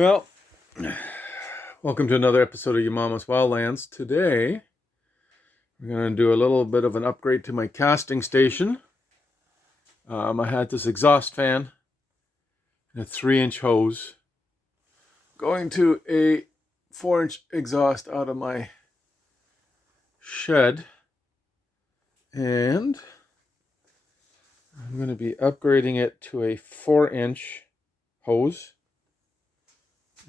Well, welcome to another episode of Your Mama's Wildlands. Today, we're going to do a little bit of an upgrade to my casting station. I had this exhaust fan and a 3-inch hose going to a 4-inch exhaust out of my shed. And I'm going to be upgrading it to a 4-inch hose.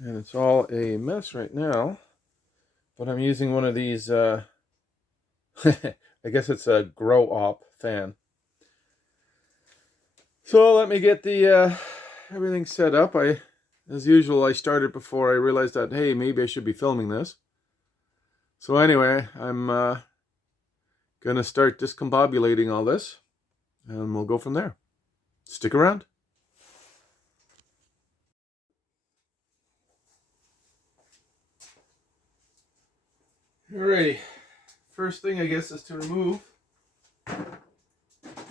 And it's all a mess right now, but I'm using one of these, I guess it's a grow op fan. So let me get the everything set up. As usual, I started before I realized that, hey, maybe I should be filming this. So anyway, I'm going to start discombobulating all this, and we'll go from there. Stick around. Alrighty, first thing I guess is to remove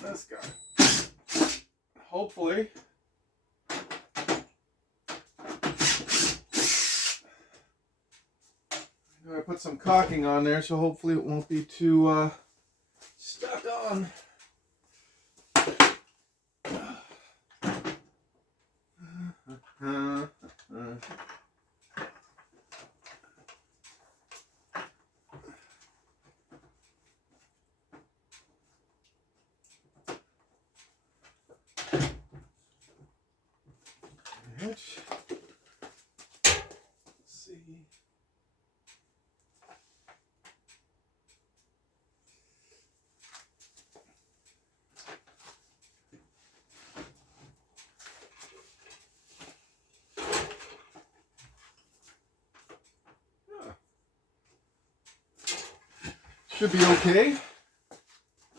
this guy. Hopefully, I put some caulking on there, so hopefully it won't be too stuck on. Let's see. Should be okay.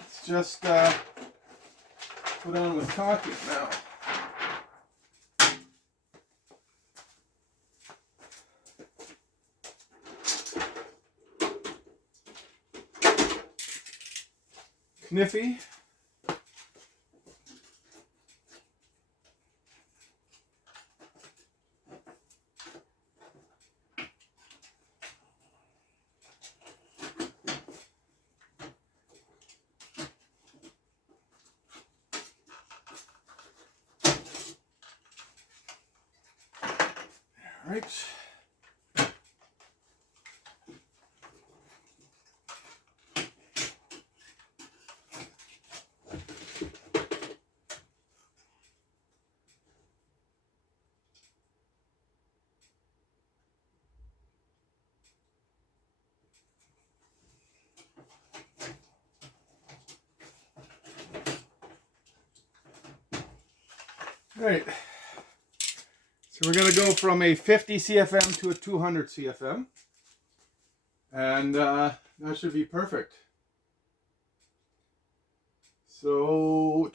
Let's just put on with caulking now. Kniffy. All right. Right, so we're going to go from a 50 CFM to a 200 CFM, and that should be perfect. So,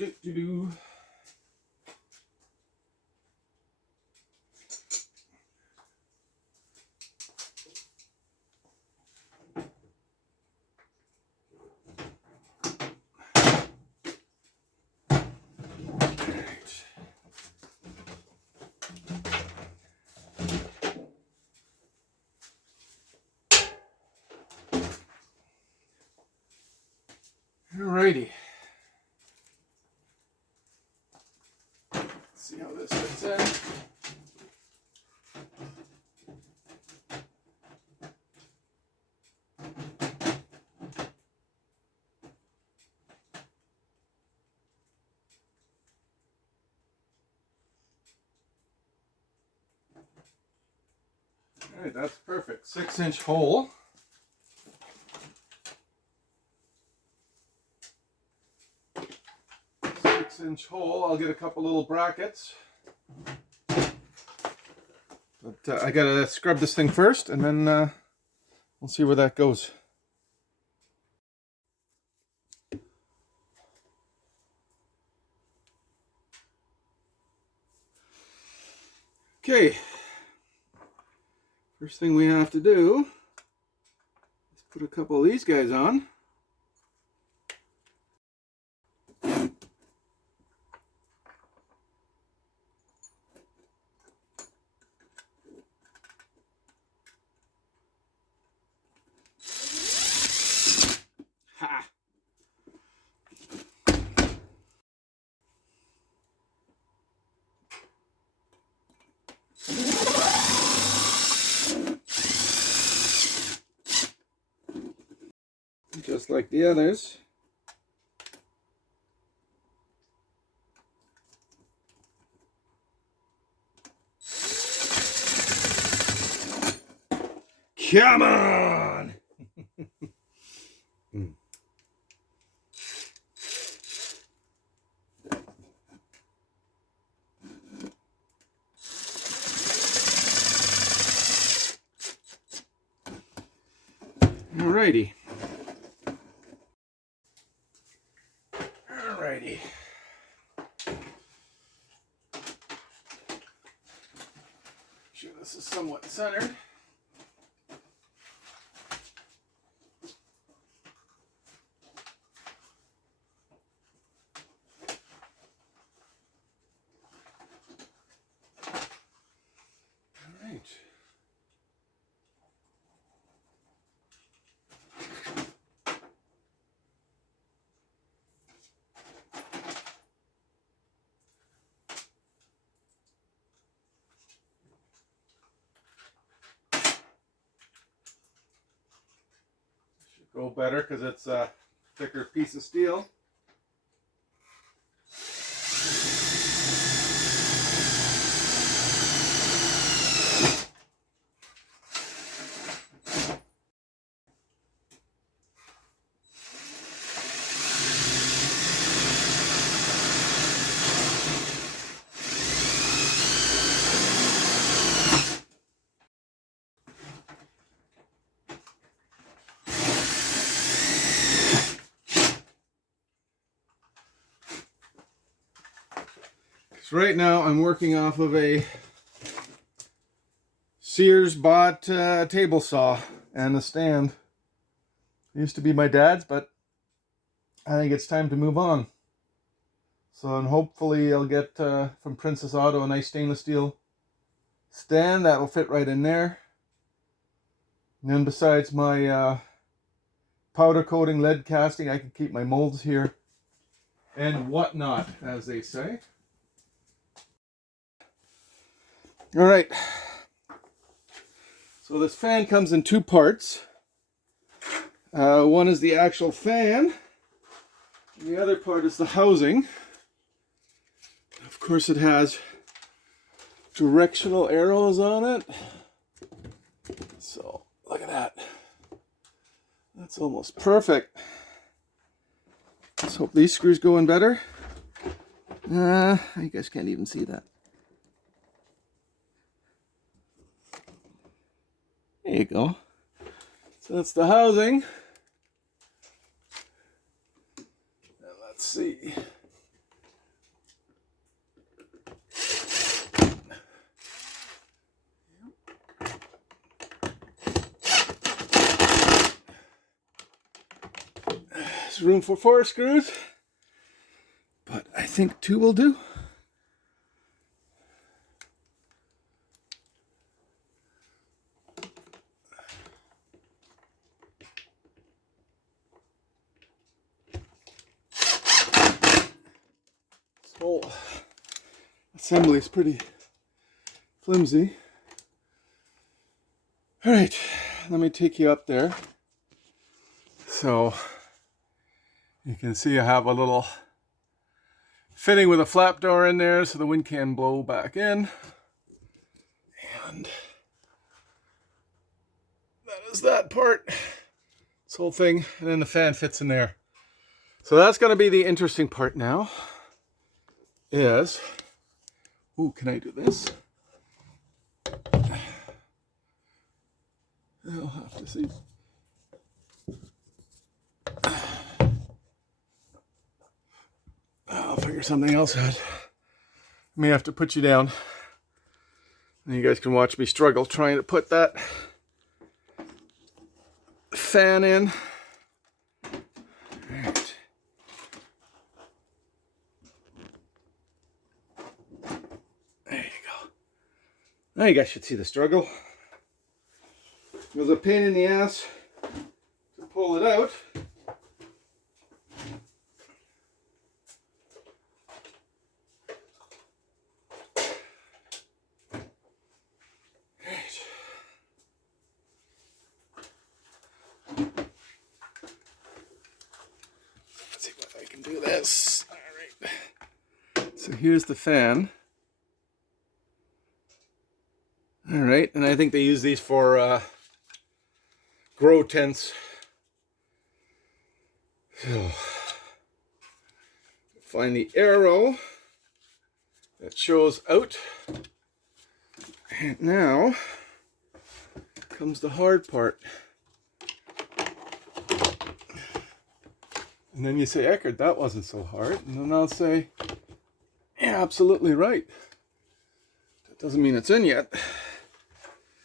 Alrighty. Let's see how this fits in. Alright, that's perfect. 6-inch hole. I'll get a couple little brackets. But I gotta scrub this thing first, and then we'll see where that goes. Okay. First thing we have to do is put a couple of these guys on. just like the others. Come on! Alrighty. Alrighty. Sure this is somewhat centered. Alright. Go better because it's a thicker piece of steel. So right now I'm working off of a Sears bought table saw and a stand. It used to be my dad's, but I think it's time to move on. So and hopefully I'll get from Princess Auto a nice stainless steel stand that will fit right in there. And then besides my powder coating lead casting, I can keep my molds here and whatnot, as they say. All right, so this fan comes in two parts. One is the actual fan, and the other part is the housing. Of course, it has directional arrows on it. So, look at that. That's almost perfect. Let's hope these screws go in better. You guys can't even see that. There you go. So that's the housing. And let's see. There's room for 4 screws, but I think 2 will do. This whole assembly is pretty flimsy. All right, let me take you up there. So you can see I have a little fitting with a flap door in there so the wind can blow back in. And that is that part. This whole thing, and then the fan fits in there. So that's going to be the interesting part now. Is, ooh, can I do this? I'll have to see. I'll figure something else out. May have to put you down. And you guys can watch me struggle trying to put that fan in. All right. There you go. Now you guys should see the struggle. It was a pain in the ass to pull it out. Yes. All right. So here's the fan. All right, and I think they use these for grow tents. So, find the arrow that shows out. And now comes the hard part. And then you say, Eckert, that wasn't so hard. And then I'll say, yeah, absolutely right. That doesn't mean it's in yet.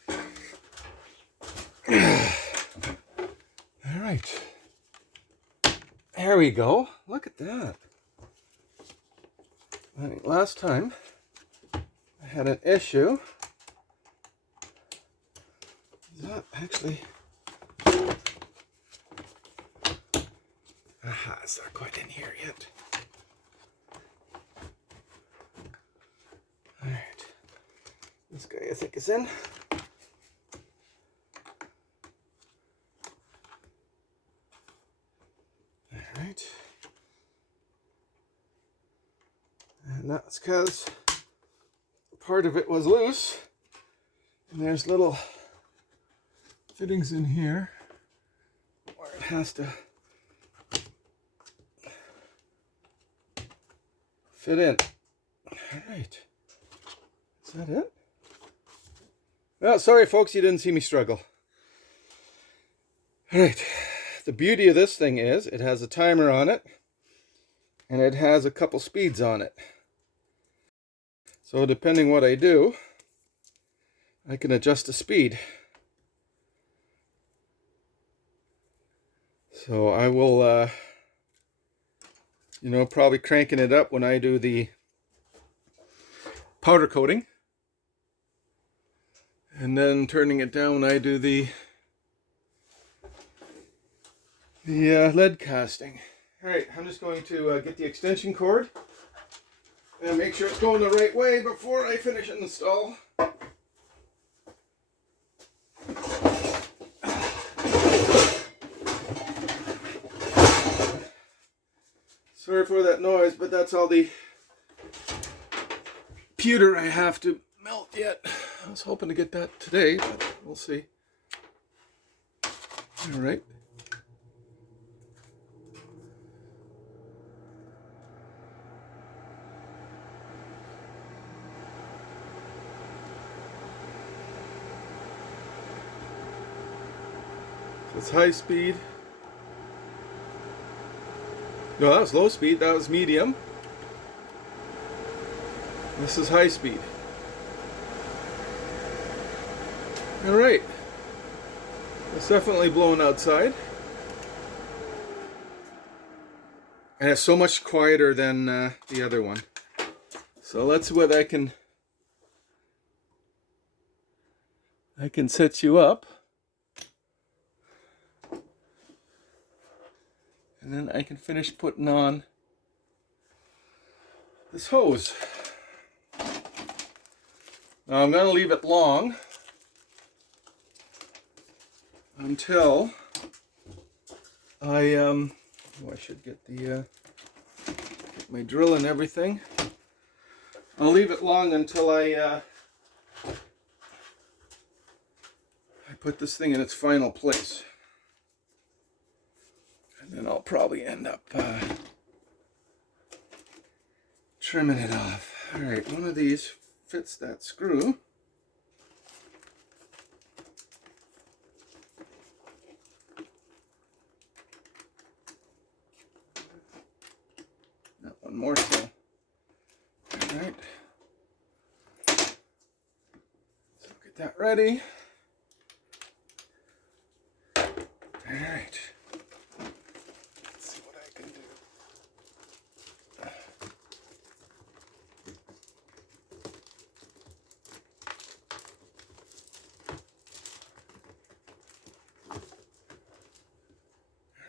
All right. There we go. Look at that. I think last time I had an issue. That actually... Aha, it's not quite in here yet. All right. This guy I think is in. All right. And that's because part of it was loose. And there's little fittings in here where it has to fit in. All right. Is that it? Well, sorry folks, you didn't see me struggle. All right. The beauty of this thing is it has a timer on it and it has a couple speeds on it. So depending what I do, I can adjust the speed. So I will, probably cranking it up when I do the powder coating. And then turning it down when I do the lead casting. All right, I'm just going to get the extension cord and make sure it's going the right way before I finish an install. Sorry for that noise, but that's all the pewter I have to melt yet. I was hoping to get that today, but we'll see. All right. It's high speed. No, that was low speed. That was medium. This is high speed. All right. It's definitely blowing outside. And it's so much quieter than the other one. So let's see what I can set you up. And then I can finish putting on this hose. Now I'm going to leave it long until I should get get my drill and everything. I'll leave it long until I put this thing in its final place. And then I'll probably end up trimming it off. All right, one of these fits that screw. That one more so. All right. So get that ready. All right.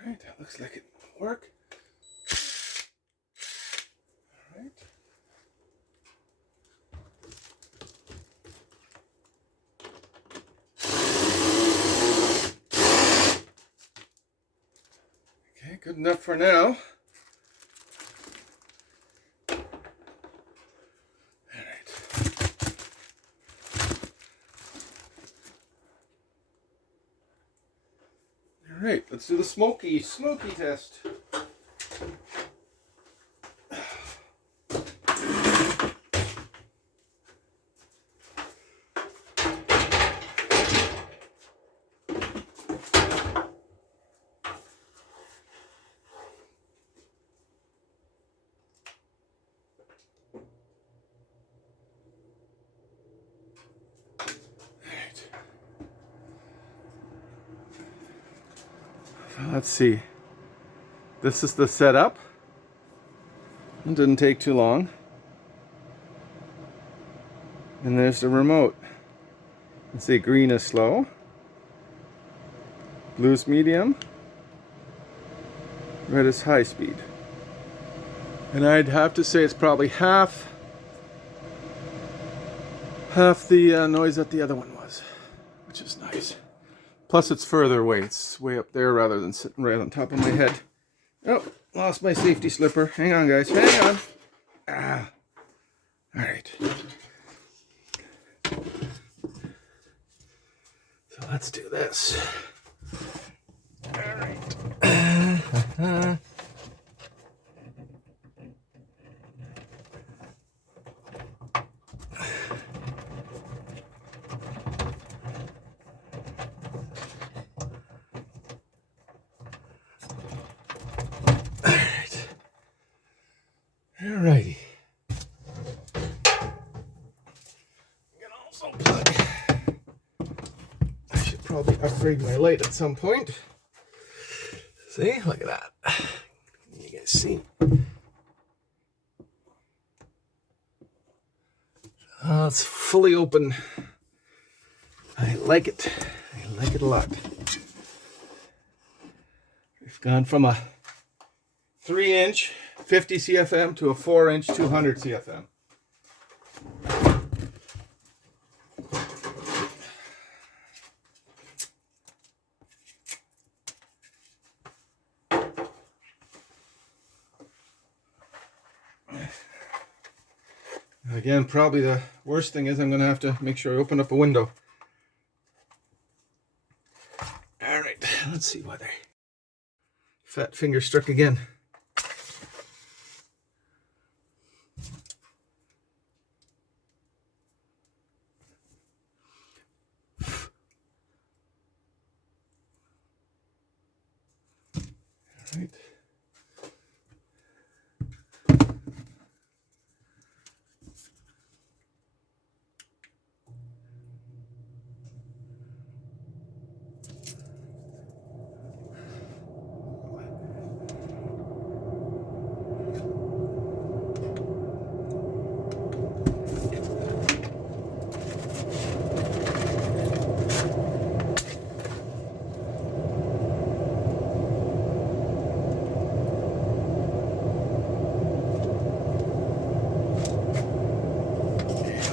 Alright, that looks like it will work. Alright. Okay, good enough for now. right, let's do the smoky test. Let's see. This is the setup. It didn't take too long. And there's the remote. Let's see, green is slow. Blue's medium. Red is high speed. And I'd have to say it's probably half the noise that the other one was, which is nice. Plus it's further away. It's way up there rather than sitting right on top of my head. Oh, lost my safety slipper. Hang on, guys. Hang on. Ah. All right. So let's do this. All right. Alrighty. I can also plug. I should probably upgrade my light at some point. See, look at that. Can you guys see? It's fully open. I like it. I like it a lot. We've gone from a 3-inch 50 CFM to a 4-inch 200 CFM. Again, probably the worst thing is I'm going to have to make sure I open up a window. All right, let's see whether fat finger struck again. Right.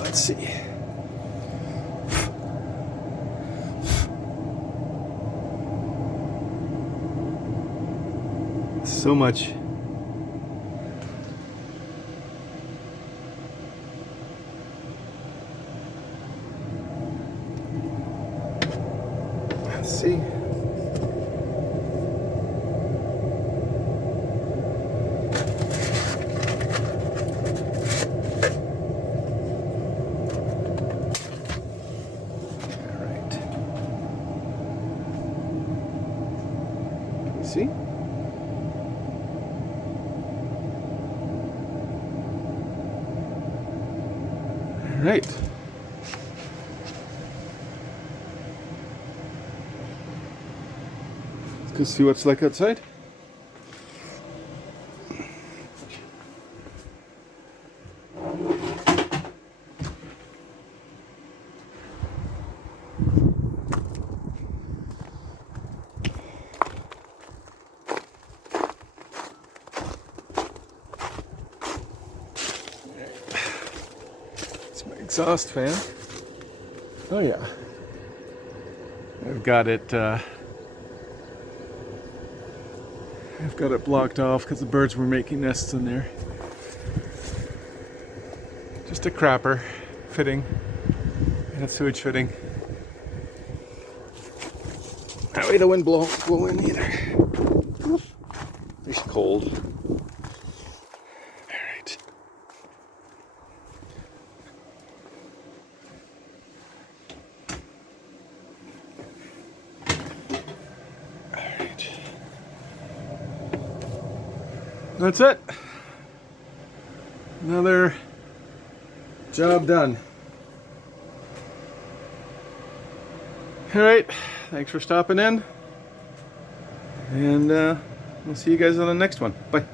Let's see. So much. Let's see. See? All right. Let's go see what it's like outside. Exhaust fan. Oh yeah. I've got it blocked off because the birds were making nests in there. Just a crapper fitting and a sewage fitting. That way the wind blow in either. It's cold. Alright. Alright. That's it. Another job done. Alright, thanks for stopping in. And we'll see you guys on the next one. Bye.